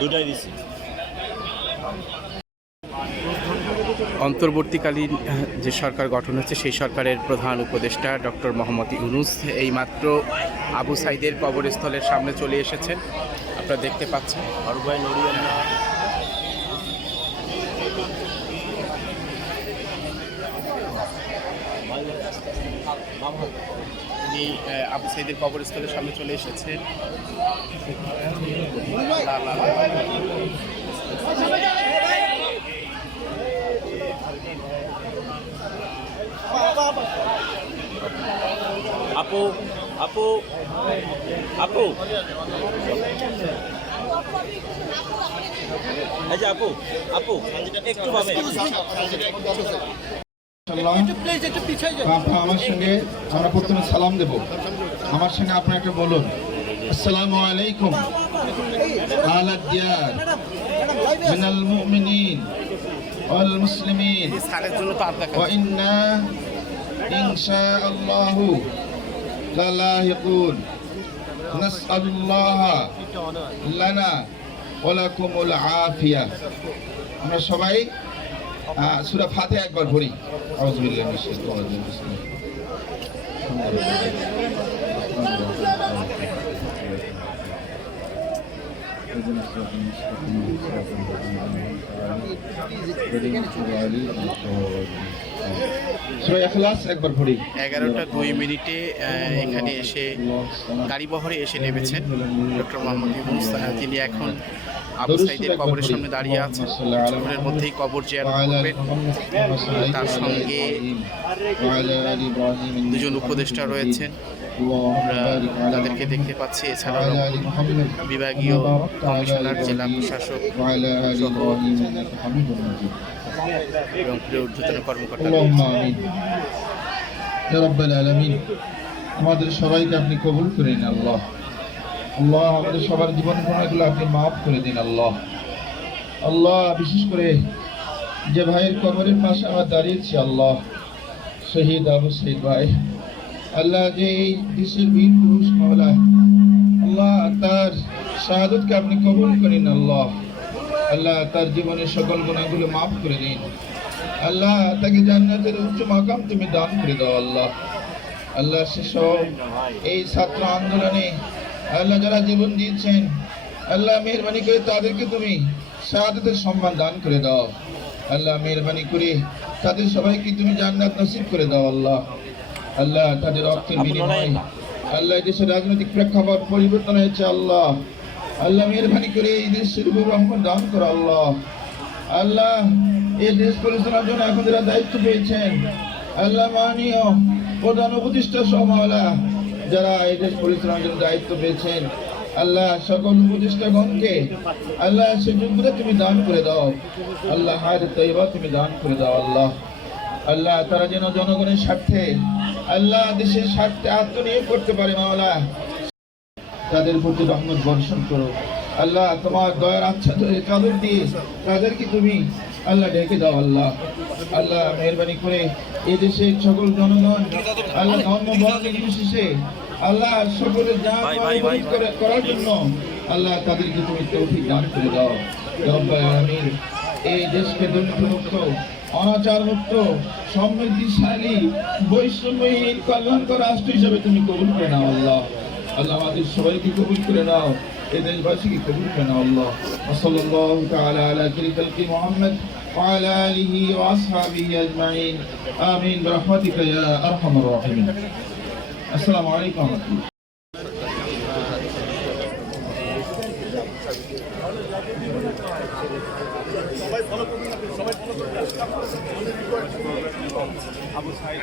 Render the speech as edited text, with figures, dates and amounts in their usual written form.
দুটাই দিচ্ছি। অন্তর্বর্তীকালীন যে সরকার গঠন হচ্ছে সেই সরকারের প্রধান উপদেষ্টা ডক্টর মোহাম্মদ ইউনূস এইমাত্র আবু সাইদের কবরস্থলের সামনে চলে এসেছেন, আপনারা দেখতে পাচ্ছেন। তিনি আবু সাইদের কবরস্থলের সামনে চলে এসেছেন। আপু আপু আপু এই যে আপু আপু একটু পাবে। আমার সঙ্গে আমরা প্রথমে সালাম দেব। আমার সঙ্গে আপনাকে বলুন, আসসালামু আলাইকুম আলা দিয়ার মিনাল মুমিনিন ওয়াল মুসলিমিন ওয়া ইন্না ইনশাআল্লাহু লালাহিকুন নাসআলুল্লাহ লানা ওয়া লাকুমুল আফিয়া। আমরা সবাই সূরা ফাতিহা একবার পড়ি। আউযু বিল্লাহি মিনাশ শাইতানির রাজিম। সূরা ইখলাস একবার পড়ি। 11টা 2 এখানে এসে গাড়ি বহরে এসে নেমেছেন ডক্টর মোহাম্মদ ইউনূস। তিনি এখন আবু সাইদের কবরের সামনে দাঁড়িয়ে আছেন। কিছুক্ষণের মধ্যেই কবর জিয়ারত করবেন। তার সঙ্গে দুজন উপদেষ্টা রয়েছেন, তাদেরকে দেখতে পাচ্ছি। এছাড়াও বিভাগীয় কমিশনার, জেলা প্রশাসক এবং ঊর্ধ্বতন কর্মকর্তা। আমাদের সবাইকে আপনি কবুল করে নিন আল্লাহ। আল্লাহ আমাদের সবার জীবন গুনাহগুলো আপনি মাফ করে দিন আল্লাহ। আল্লাহ বিশেষ করে যে ভাইয়ের কবরের পাশে আমরা দাঁড়িয়েছি আল্লাহ, শহীদ আবু সাইদ ভাই, আল্লাহ যে এই দেশের বীর পুরুষ মাওলা, আল্লাহ তার শাহাদাতকে আপনি কবুল করেন আল্লাহ। আল্লাহ তার জীবনের সকল গুনাহগুলো মাফ করে দিন আল্লাহ। তাকে জান্নাতের উচ্চ মাকাম তুমি দান করে দাও আল্লাহ। আল্লাহ সেসব এই ছাত্র আন্দোলনে আল্লাহ যারা জীবন দিয়েছেন আল্লাহ মেহেরবানি করে তাদেরকে তুমি শাহাদাতের সম্মান দান করে দাও আল্লাহ। মেহেরবানি করে তাদের সবাইকে তুমি জান্নাত নসিব করে দাও আল্লাহ। আল্লাহ তাদের অর্থের বিনিময়ে আল্লাহ দেশের রাজনৈতিক প্রেক্ষাপট পরিবর্তন হয়েছে আল্লাহ। আল্লাহ মেহেরবানি করে এই দেশের উপর রহমত দান করো আল্লাহ। আল্লাহ এই দেশ পরিচালনার জন্য এখন যারা দায়িত্ব পেয়েছেন আল্লাহ, মাননীয় প্রধান উপদেষ্টা সহ মাওলা যারা এই দেশ পরিচালনার জন্য দায়িত্ব পেয়েছেন আল্লাহ, সকল উপদেষ্টাগণকে আল্লাহ সে যোগ্যতা তুমি দান করে দাও আল্লাহ। হায়াত তাইয়্যিবা তুমি দান করে দাও আল্লাহ। আল্লাহ তারা যেন জনগণের স্বার্থে আল্লাহ দেশের স্বার্থে আত্মনিয়োগ করতে পারে মাওলা, তাদের প্রতি রহমত বর্ষণ করো আল্লাহ। তোমার দয়ার আচ্ছাদনের চাদর দিয়ে তাদেরকে তুমি আল্লাহ ঢেকে দাও আল্লাহ। আল্লাহ মেহেরবানি করে এই দেশের সকল জনগণ আল্লাহ ধর্ম বর্ণ নির্বিশেষে আল্লাহ সকলের জান করার জন্য আল্লাহ তাদেরকে তুমি তৌফিক দান করে দাও রব্বুল আলামিন। এই দেশকে দুর্নীতিমুক্ত, অনাচার মুক্ত, সমৃদ্ধিশালী, বৈষম্যহীন কল্যাণকর রাষ্ট্র হিসেবে তুমি কবুল করে নাও আল্লাহ। আল্লাহ আমাদের সবাইকে কবুল করে নাও, এই দেশবাসীকে কবুল করে নাও আল্লাহ। সাল্লাল্লাহু তাআলা আলা খালিকি মুহাম্মদ ওয়া আলা আলিহি ওয়া আসহাবিহি আজমাইন, আমিন বিরহমাতিকা ইয়া আরহামার রাহিমিন। আসসালামু আলাইকুম ওয়া রাহমাতুল্লাহ। আবু সাইদ